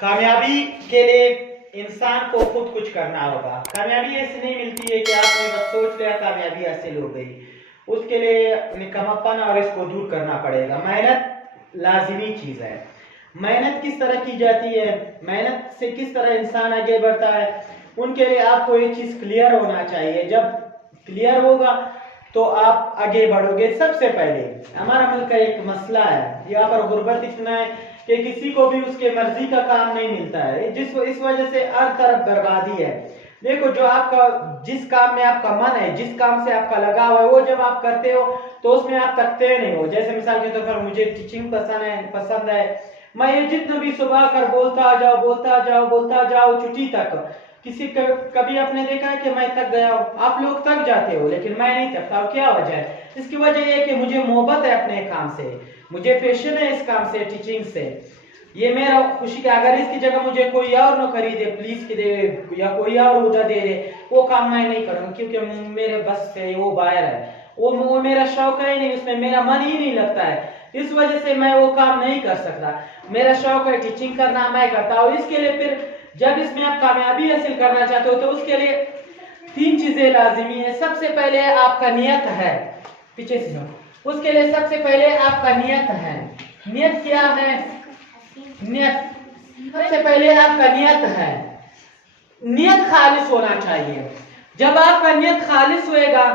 कामयाबी के लिए इंसान को खुद कुछ करना होगा। कामयाबी ऐसे नहीं मिलती है कि आपने बस सोच लिया कामयाबी हासिल हो गई। उसके लिए निकम्मापन और इसको दूर करना पड़ेगा। मेहनत लाजिमी चीज़ है। मेहनत किस तरह की जाती है, मेहनत से किस तरह इंसान आगे बढ़ता है, उनके लिए आपको एक चीज़ क्लियर होना चाहिए। जब क्लियर होगा तो आप आगे बढ़ोगे। सबसे पहले हमारा मुल्क का एक मसला है, यहाँ पर गुर्बत इतना है कि किसी को भी उसके मर्जी का काम नहीं मिलता है, इस वजह से हर तरफ बर्बादी है। देखो, जो आपका जिस काम में आपका मन है, जिस काम से आपका लगाव है, वो जब आप करते हो तो उसमें आप थकते नहीं हो। जैसे मिसाल के तौर पर मुझे टीचिंग पसंद है। मैं ये जितना भी सुबह कर बोलता जाओ छुट्टी तक। कभी आपने देखा है कि मैं थक गया हूँ? आप लोग थक जाते हो, लेकिन मैं नहीं थकता हूँ। क्या वजह है? इसकी वजह ये है कि मुझे मोहब्बत है अपने काम से, मुझे पैशन है इस काम से, टीचिंग से। ये मेरा खुशी का, अगर इसकी जगह मुझे कोई और नौकरी दे, पुलिस की दे या कोई और उदा दे दे, वो काम मैं नहीं करूँगा, क्योंकि मेरे बस से वो बाहर है। वो मेरा शौक है ही नहीं, उसमें मेरा मन ही नहीं लगता है। इस वजह से मैं वो काम नहीं कर सकता। मेरा शौक है टीचिंग करना, मैं करता हूँ। इसके लिए फिर जब इसमें आप कामयाबी हासिल करना चाहते हो तो उसके लिए 3 चीजें लाजिमी है। सबसे पहले आपका नियत है, पीछे से उसके लिए सबसे पहले आपका नियत है। नियत क्या है? नियत सबसे पहले आपका नियत है। नियत खालिस होना चाहिए। जब आपका नियत खालिस होएगा,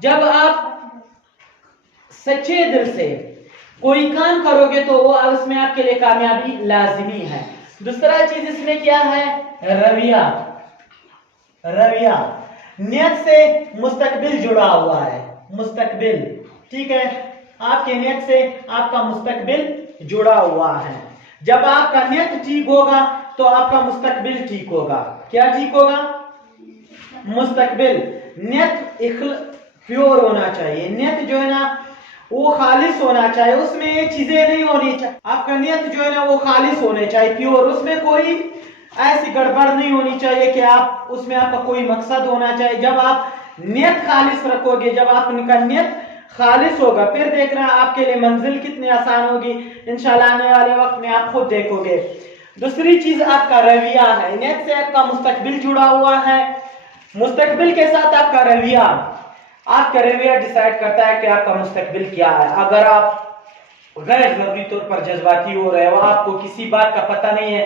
जब आप सच्चे दिल से कोई काम करोगे तो वो उसमें आपके लिए कामयाबी लाजिमी है। दूसरा चीज इसमें क्या है? रवैया। रवैया, नियत से मुस्तकबिल जुड़ा हुआ है। मुस्तकबिल, ठीक है, आपके नियत से आपका मुस्तकबिल जुड़ा हुआ है। जब आपका नियत ठीक होगा तो आपका मुस्तकबिल ठीक होगा। क्या ठीक होगा? मुस्तकबिल। नियत प्योर होना चाहिए। नियत जो है ना वो खालिस होना चाहिए, उसमें ये चीजें नहीं होनी चाहिए। आपका नियत जो है ना वो खालिस होने चाहिए, प्योर। उसमें कोई ऐसी गड़बड़ नहीं होनी चाहिए कि आप उसमें आपका कोई मकसद होना चाहिए। जब आप नियत खालिस रखोगे, जब आपका नियत खालिस होगा, फिर देखना आपके लिए मंजिल कितनी आसान होगी। इंशाल्लाह आने वाले वक्त में आप खुद देखोगे। दूसरी चीज आपका रवैया है। नियत से आपका मुस्तकबिल जुड़ा हुआ है, मुस्तकबिल के साथ आपका रवैया। आपका रवैया डिसाइड करता है कि आपका मुस्तकबिल क्या है। अगर आप गैर जरूरी तौर पर जज्बाती हो रहे हो, आपको किसी बात का पता नहीं है,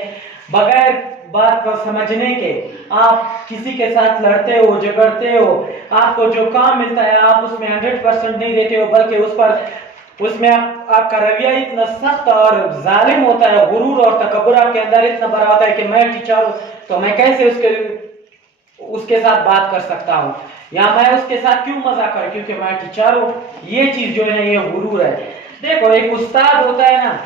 बगैर बात को समझने के आप किसी के साथ लड़ते हो, झगड़ते हो, आपको जो काम मिलता है आप उसमें 100% नहीं देते हो, बल्कि उसमें आपका रवैया इतना सख्त और जालिम होता है, गुरूर और तकब्बुर आपके अंदर इतना बड़ा होता है कि मैं टीचर हूं तो मैं कैसे उसके साथ बात कर सकता हूँ, या मैं उसके साथ क्यों मजाक करूं क्योंकि मैं टीचर हूं। ये चीज जो है ये गुरूर है। देखो, एक उस्ताद होता है ना,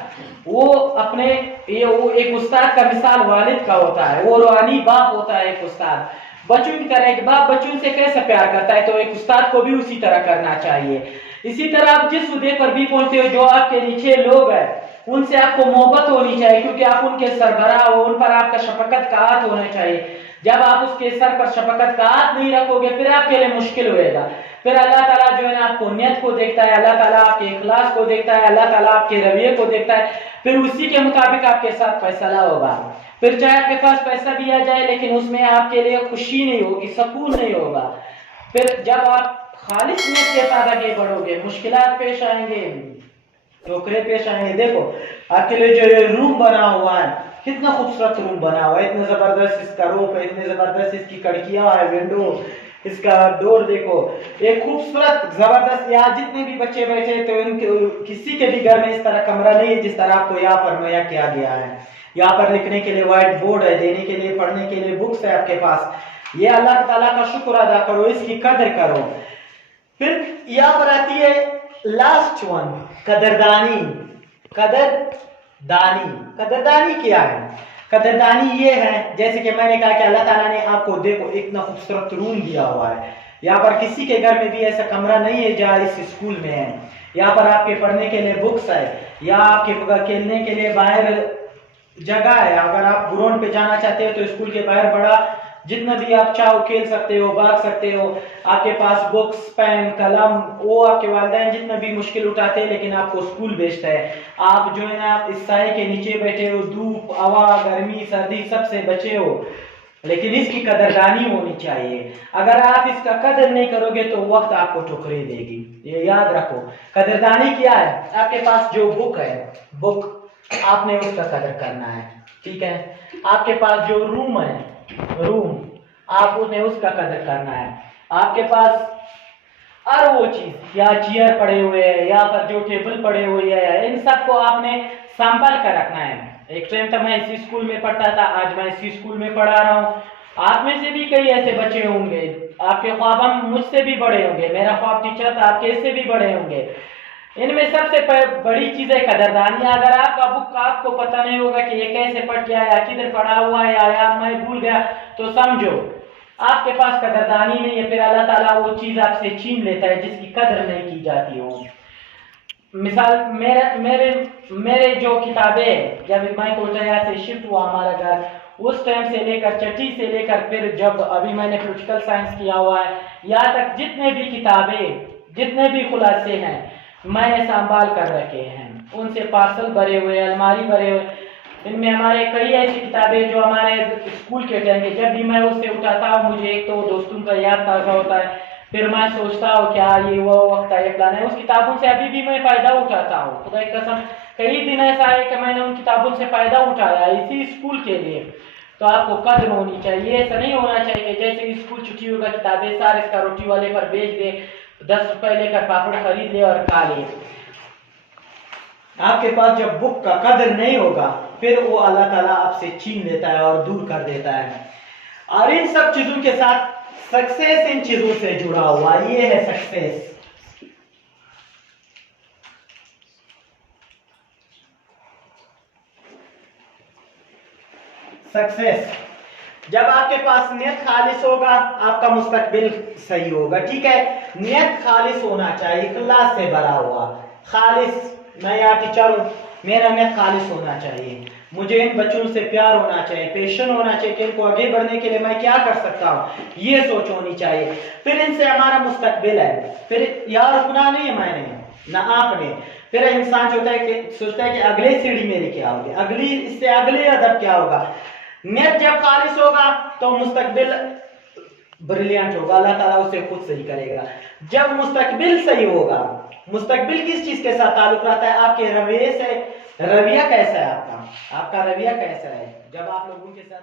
वो एक उस्ताद का मिसाल वालिद का होता है। वो रूहानी बाप होता है एक उस्ताद। बच्चों की तरह एक बाप बच्चों से कैसे प्यार करता है, तो एक उस्ताद को भी उसी तरह करना चाहिए। इसी तरह आप जिस उहदे पर भी पहुंचते हो, जो आपके नीचे लोग हैं, उनसे आपको मोहब्बत होनी चाहिए, क्योंकि आप उनके सरबराह हो, उन पर आपका शफकत का हाथ होना चाहिए। जब आप उसके सर पर शफकत का हाथ नहीं रखोगे, फिर आपके लिए मुश्किल होएगा। फिर अल्लाह ताला जो है ना आपको नियत को देखता है, अल्लाह ताला आपके इखलास को देखता है, अल्लाह ताला आपके रवैये को देखता है। फिर उसी के मुताबिक आपके साथ फैसला होगा। फिर चाहे आपके पास पैसा भी आ जाए, लेकिन उसमें आपके लिए खुशी नहीं होगी, सुकून नहीं होगा। फिर जब आप खालिस नियत के साथ आगे बढ़ोगे, मुश्किलात पेश आएंगे, ठोकरे पेश आएंगे। देखो, आपके लिए जो रूम बना हुआ है, कितना खूबसूरत रूम बना हुआ है, इतना जबरदस्त इसका रूफ है, इतने जबरदस्त इसकी खिड़कियां है, विंडो, इसका डोर देखो, एक खूबसूरत जबरदस्त। यहाँ जितने भी बच्चे बैठे तो इनके किसी के भी घर में इस तरह कमरा नहीं है जिस तरह आपको यहाँ पर मुहैया किया गया है। यहाँ पर लिखने के लिए व्हाइट बोर्ड है, देने के लिए, पढ़ने के लिए बुक्स है आपके पास। ये अल्लाह ताला का शुक्र अदा करो, इसकी कदर करो। फिर यहाँ पर आती है लास्ट वन, कदरदानी। कदरदानी क्या है? कदरदानी ये है, जैसे कि मैंने कहा कि अल्लाह ताला ने आपको देखो इतना खूबसूरत रूम दिया हुआ है। यहाँ पर किसी के घर में भी ऐसा कमरा नहीं है जहाँ इस स्कूल में है। यहाँ पर आपके पढ़ने के लिए बुक्स है, या आपके खेलने के लिए बाहर जगह है। अगर आप ग्राउंड पे जाना चाहते हो तो स्कूल के बाहर बड़ा जितना भी आप चाहो खेल सकते हो, भाग सकते हो, आपके पास बुक्स, पेन, कलम, वो आपके वालिदैन जितना भी मुश्किल उठाते हैं लेकिन आपको स्कूल भेजता है। आप जो है ना आप इस साए के नीचे बैठे हो, धूप, हवा, गर्मी, सर्दी सबसे बचे हो, लेकिन इसकी कदरदानी होनी चाहिए। अगर आप इसका कदर नहीं करोगे तो वक्त आपको ठुकरे देगी, ये याद रखो। कदरदानी क्या है? आपके पास जो बुक है, बुक आपने उसका कदर करना है, ठीक है। आपके पास जो रूम है, रूम आपने उसका कदर करना है। आपके पास हर वो चीज, या चेयर पड़े हुए हैं या फिर जो टेबल पड़े हुए हैं, इन सबको आपने संभाल कर रखना है। एक टाइम तो मैं इसी स्कूल में पढ़ता था, आज मैं इसी स्कूल में पढ़ा रहा हूँ। आप में से भी कई ऐसे बच्चे होंगे, आपके ख्वाब मुझसे भी बड़े होंगे, मेरा ख्वाब टीचर था, आपके इससे भी बड़े होंगे। इनमें सबसे बड़ी चीज है कदरदानी। अगर आपका बुक आपको पता नहीं होगा कि ये कैसे पढ़ के आया, किधर पढ़ा हुआ है, या मैं भूल गया, तो समझो आपके पास कदरदानी नहीं है। फिर अल्लाह ताला वो चीज आपसे छीन लेता है जिसकी कदर नहीं की जाती हो। मिसाल मेरे मेरे मेरे जो किताबें, जब मैं कोटया से शिफ्ट हुआ हमारा घर, उस टाइम से लेकर छठी से लेकर फिर जब अभी मैंने पॉलिटिकल साइंस किया हुआ है, यहाँ तक जितने भी किताबें, जितने भी खुलासे हैं मैंने संभाल कर रखे हैं। उनसे पार्सल भरे हुए, अलमारी भरे हुए। इनमें हमारे कई ऐसी किताबें जो हमारे स्कूल के टाइम के, जब भी मैं उससे उठाता हूँ मुझे एक तो दोस्तों का याद ताज़ा होता है, फिर मैं सोचता हूँ क्या ये वो वक्त है प्लान है। उस किताबों से अभी भी मैं फायदा उठाता हूँ, खुदा की कसम। कई दिन ऐसा है कि मैंने उन किताबों से फायदा उठाया इसी स्कूल के लिए। तो आपको कदर होनी चाहिए। ऐसा नहीं होना चाहिए कि जैसे स्कूल छुट्टी होगा किताबें सारे इसका रोटी वाले पर बेच दे, 10 रुपए लेकर पापड़ खरीद ले और खा ले। आपके पास जब बुक का कदर नहीं होगा फिर वो अल्लाह ताला आपसे छीन लेता है और दूर कर देता है। और इन सब चीजों के साथ सक्सेस इन चीजों से जुड़ा हुआ, ये है सक्सेस। सक्सेस जब आपके पास नियत खालिस होगा आपका मुस्तकबिल सही होगा, ठीक है। नियत खालिस होना चाहिए, इखलास से भरा हुआ, खालिस। मैं यहाँ टीचर हूँ, मेरा नियत खालिस होना चाहिए, मुझे इन बच्चों से प्यार होना चाहिए, पेशन होना चाहिए कि इनको आगे बढ़ने के लिए मैं क्या कर सकता हूँ, ये सोच होनी चाहिए। फिर इनसे हमारा मुस्तकबिल है, फिर यार गुनाह नहीं है मैंने ना आपने। फिर इंसान सोचता है कि अगले सीढ़ी मेरी क्या होगी, अगली इससे अगले अदब क्या होगा। नियत जब खालिस होगा तो मुस्तकबिल ब्रिलियंट होगा, अल्लाह ताला उसे खुद सही करेगा। जब मुस्तकबिल सही होगा, मुस्तकबिल किस चीज के साथ ताल्लुक रखता है? आपके रवैये से। रवैया कैसा है आपका रवैया कैसा है जब आप लोगों के साथ